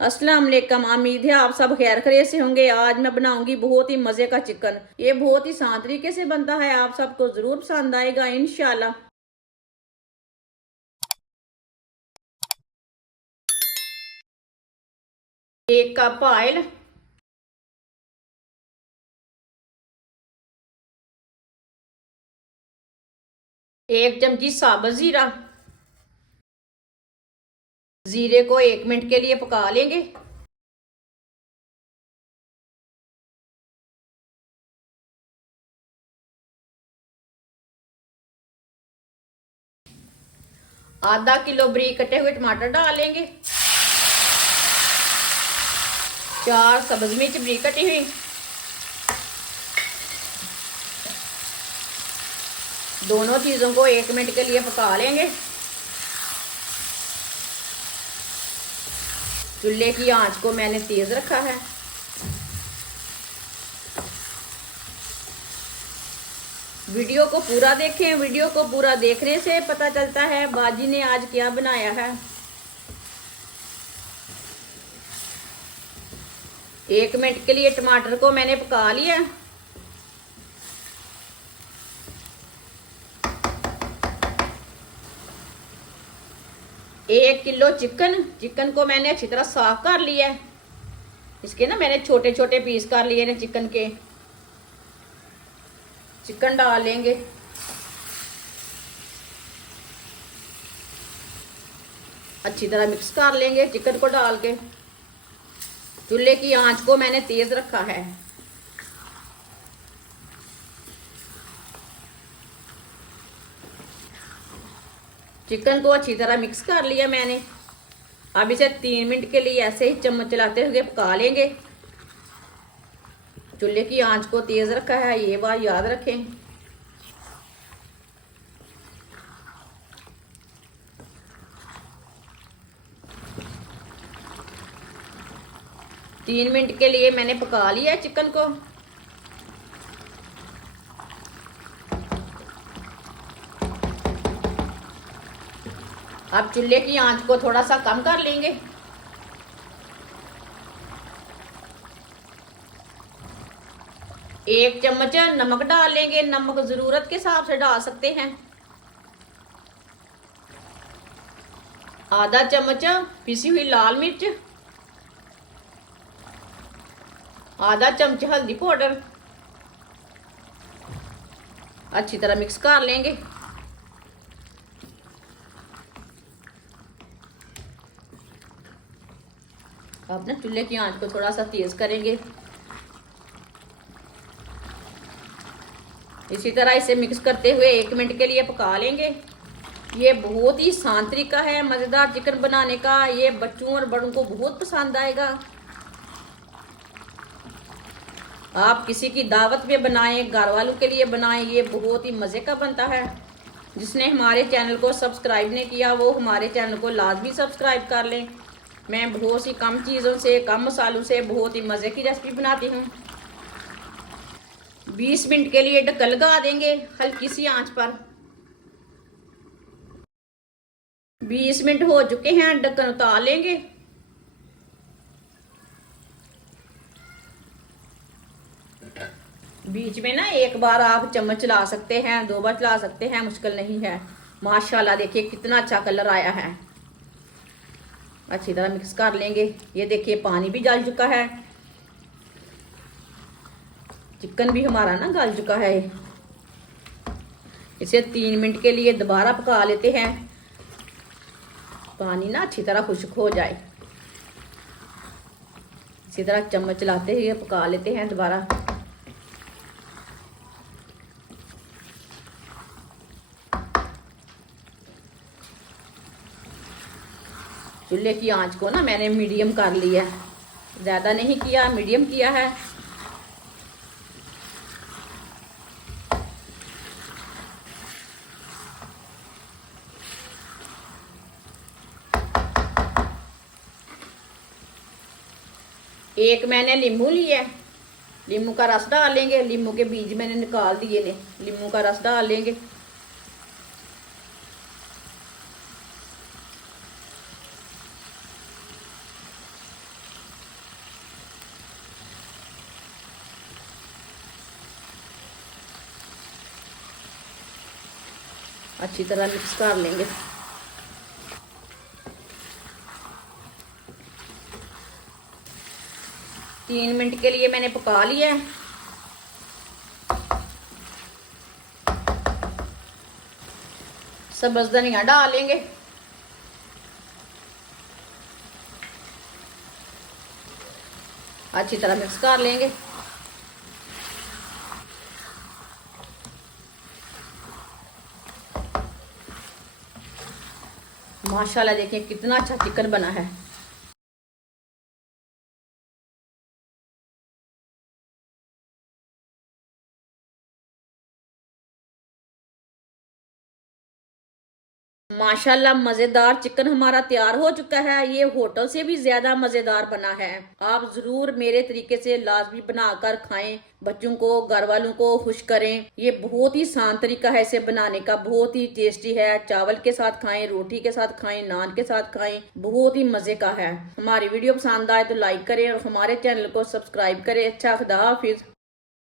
अस्सलाम वालेकुम। उम्मीद है आप सब खैर खैरियत से होंगे। आज मैं बनाऊंगी बहुत ही मजे का चिकन। ये बहुत ही आसान तरीके से बनता है, आप सबको जरूर पसंद आएगा इंशाल्लाह। एक कप ऑयल, एक चमची साबुत जीरा। जीरे को 1 मिनट के लिए पका लेंगे। आधा किलो बारीक कटे हुए टमाटर डालेंगे। 4 सब्ज मिर्च बारीक कटी हुई। दोनों चीजों को 1 मिनट के लिए पका लेंगे। चूल्हे की आंच को मैंने तेज रखा है। वीडियो को पूरा देखें। वीडियो को पूरा देखने से पता चलता है बाजी ने आज क्या बनाया है। 1 मिनट के लिए टमाटर को मैंने पका लिया। एक किलो चिकन को मैंने अच्छी तरह साफ कर लिया है। इसके ना मैंने छोटे छोटे पीस कर लिए हैं चिकन के। चिकन डाल लेंगे। अच्छी तरह मिक्स कर लेंगे चिकन को डाल के। चूल्हे की आंच को मैंने तेज रखा है। चिकन को अच्छी तरह मिक्स कर लिया मैंने। अब इसे 3 मिनट के लिए ऐसे ही चम्मच चलाते हुए पका लेंगे। चूल्हे की आंच को तेज रखा है, ये बात याद रखें। तीन मिनट के लिए मैंने पका लिया है चिकन को। अब चूल्हे की आंच को थोड़ा सा कम कर लेंगे। एक चम्मच नमक डाल लेंगे। नमक जरूरत के हिसाब से डाल सकते हैं। आधा चम्मच पिसी हुई लाल मिर्च। आधा चम्मच हल्दी पाउडर। अच्छी तरह मिक्स कर लेंगे। अब ना चूल्हे की आंच को थोड़ा सा तेज करेंगे। इसी तरह इसे मिक्स करते हुए 1 मिनट के लिए पका लेंगे। ये बहुत ही आसान तरीका है मज़ेदार चिकन बनाने का। ये बच्चों और बड़ों को बहुत पसंद आएगा। आप किसी की दावत में बनाएं, घर वालों के लिए बनाएं, ये बहुत ही मज़े का बनता है। जिसने हमारे चैनल को सब्सक्राइब नहीं किया वो हमारे चैनल को लाजमी सब्सक्राइब कर लें। मैं बहुत सी कम चीज़ों से, कम मसालों से बहुत ही मज़े की रेसिपी बनाती हूँ। 20 मिनट के लिए ढक्कन लगा देंगे हल्की सी आंच पर। 20 मिनट हो चुके हैं, ढक्कन उतार लेंगे। बीच में ना एक बार आप चम्मच चला सकते हैं, 2 बार चला सकते हैं, मुश्किल नहीं है। माशाल्लाह देखिए कितना अच्छा कलर आया है। अच्छी तरह मिक्स कर लेंगे। ये देखिए पानी भी जल चुका है। चिकन भी हमारा ना गल चुका है। इसे 3 मिनट के लिए दोबारा पका लेते हैं। पानी ना अच्छी तरह खुश्क हो जाए। इसी तरह चम्मच चलाते हुए पका लेते हैं दोबारा। चूल्हे की आंच को ना मैंने मीडियम कर लिया है। ज़्यादा नहीं किया, मीडियम किया है। एक मैंने नींबू लिया है। नींबू का रस डाल लेंगे। नींबू के बीज मैंने निकाल दिए ने। नींबू का रस डाल लेंगे। अच्छी तरह मिक्स कर लेंगे। तीन मिनट के लिए मैंने पका लिया है। सब्ज़ धनिया डालेंगे। अच्छी तरह मिक्स कर लेंगे। माशाल्लाह देखिए कितना अच्छा चिकन बना है। माशाल्लाह मज़ेदार चिकन हमारा तैयार हो चुका है। ये होटल से भी ज़्यादा मज़ेदार बना है। आप ज़रूर मेरे तरीके से लाजमी बनाकर खाएं, बच्चों को घर वालों को खुश करें। ये बहुत ही आसान तरीका है इसे बनाने का, बहुत ही टेस्टी है। चावल के साथ खाएं, रोटी के साथ खाएं, नान के साथ खाएं, बहुत ही मज़े का है। हमारी वीडियो पसंद आए तो लाइक करें और हमारे चैनल को सब्सक्राइब करें। अच्छा, खुदा हाफिज़।